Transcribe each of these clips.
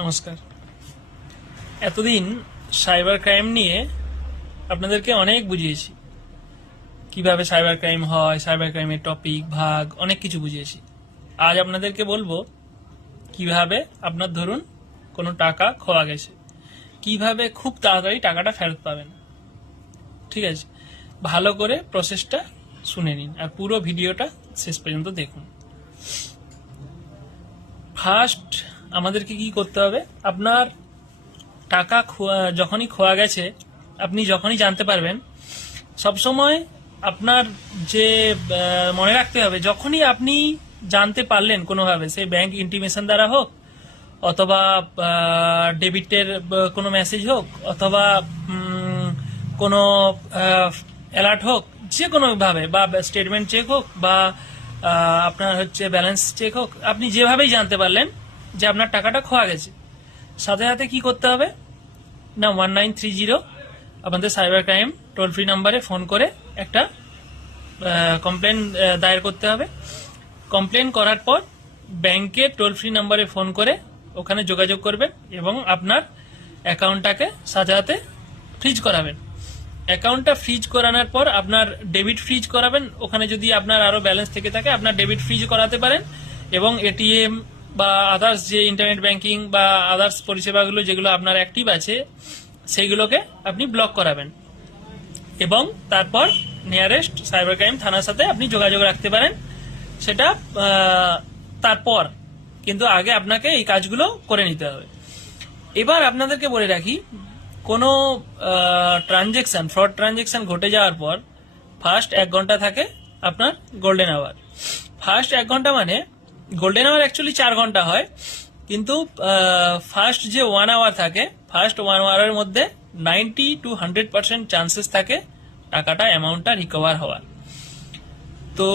নমস্কার। এতদিন cyber crime নিয়ে আপনাদেরকে অনেক বুঝিয়েছি, কিভাবে সাইবার ক্রাইম হয়, সাইবার ক্রাইমের টপিক ভাগ অনেক কিছু বুঝিয়েছি। আজ আপনাদেরকে বলবো কিভাবে আপনার ধরুন কোনো টাকা খোয়া গেছে, কিভাবে খুব তাড়াতাড়ি টাকাটা ফেরত পাবেন। ঠিক আছে, ভালো করে প্রসেসটা শুনে নিন আর পুরো ভিডিওটা শেষ পর্যন্ত দেখুন। ফার্স্ট আমাদেরকে কি করতে হবে, আপনার টাকা যখনই খোয়া গেছে, আপনি যখনই জানতে পারবেন, সবসময় আপনার যে মনে রাখতে হবে, যখনই আপনি জানতে পারলেন কোনোভাবে, সেই ব্যাংক ইন্টিমেশন দ্বারা হোক, অথবা ডেবিটের কোনো মেসেজ হোক, অথবা কোনো অ্যালার্ট হোক, যে কোনোভাবে, বা স্টেটমেন্ট চেক হোক, বা আপনার হচ্ছে ব্যালেন্স চেক হোক, আপনি যেভাবেই জানতে পারলেন যে আপনার টাকাটা খোয়া গেছে, সাথে সাথে কি করতে হবে না, 1930 আপনাদের সাইবার ক্রাইম টোল ফ্রি নাম্বারে ফোন করে একটা কমপ্লেন দায়ের করতে হবে। কমপ্লেন করার পর ব্যাংকের টোল ফ্রি নাম্বারে ফোন করে ওখানে যোগাযোগ করবেন এবং আপনার অ্যাকাউন্টটাকে সাথে সাথে ফ্রিজ করাবেন। অ্যাকাউন্টটা ফ্রিজ করানোর পর আপনার ডেবিট ফ্রিজ করাবেন। ওখানে যদি আপনার আরো ব্যালেন্স থেকে থাকে, আপনার ডেবিট ফ্রিজ করাতে পারেন, এবং এটিএম বা আদার্স যে ইন্টারনেট ব্যাংকিং বা আদার্স পরিষেবাগুলো যেগুলো আপনার অ্যাক্টিভ আছে, সেইগুলোকে আপনি ব্লক করাবেন। এবং তারপর নিয়ারেস্ট সাইবার ক্রাইম থানার সাথে আপনি যোগাযোগ রাখতে পারেন। সেটা তারপর, কিন্তু আগে আপনাকে এই কাজগুলো করে নিতে হবে। এবার আপনাদেরকে বলে রাখি, কোনো ট্রানজেকশন, ফ্রড ট্রানজেকশন ঘটে যাওয়ার পর ফার্স্ট 1 ঘন্টা থাকে আপনার গোল্ডেন আওয়ার। ফার্স্ট 1 ঘন্টা মানে গোল্ডেন আওয়ার অ্যাকচুয়ালি 4 ঘন্টা হয়, কিন্তু ফার্স্ট যে 1 আওয়ার থাকে, ফার্স্ট 1 আওয়ারের মধ্যে 90 to 100% চান্সেস থাকে টাকাটা, অ্যামাউন্টটা রিকভার হওয়ার। তো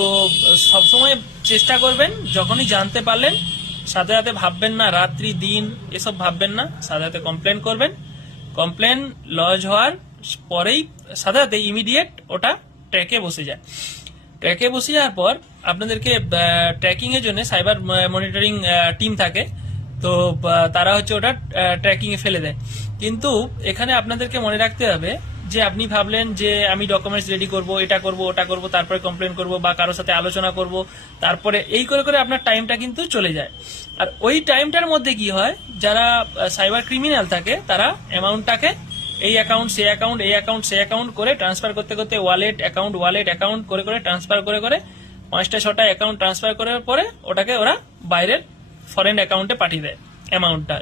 সবসময় চেষ্টা করবেন, যখনই জানতে পারলেন সাথে সাথে ভাববেন না রাত্রি দিন এসব ভাববেন না, সাথে সাথে কমপ্লেন করবেন। কমপ্লেন লজ হওয়ার পরেই সাথে সাথে ইমিডিয়েট ওটা ট্র্যাকে বসে যায়। ট্র্যাকে বসে যাওয়ার পর আপনাদেরকে ট্র্যাকিং এর জন্য সাইবার মনিটরিং টিম থাকে, তো তারা হচ্ছে ওটা ট্র্যাকিং এ ফেলে দেয়। কিন্তু এখানে আপনাদেরকে মনে রাখতে হবে যে আপনি ভাবলেন যে আমি ডকুমেন্টস রেডি করব, এটা করব, ওটা করব, তারপরে কমপ্লেন করব বা কারোর সাথে আলোচনা করব, তারপরে এই করে করে আপনার টাইমটা কিন্তু চলে যায়। আর ওই টাইমটার মধ্যে কি হয়, যারা সাইবার ক্রিমিনাল থাকে তারা অ্যামাউন্টটাকে এই অ্যাকাউন্ট সে অ্যাকাউন্ট, এই অ্যাকাউন্ট সে অ্যাকাউন্ট করে ট্রান্সফার করতে করতে ওয়ালেট অ্যাকাউন্ট করে করে ট্রান্সফার করে করে 5টা 6টা অ্যাকাউন্ট ট্রান্সফার করার পরে ওটাকে ওরা বাইরের ফরেন অ্যাকাউন্টে পাঠিয়ে দেয় অ্যামাউন্টটা।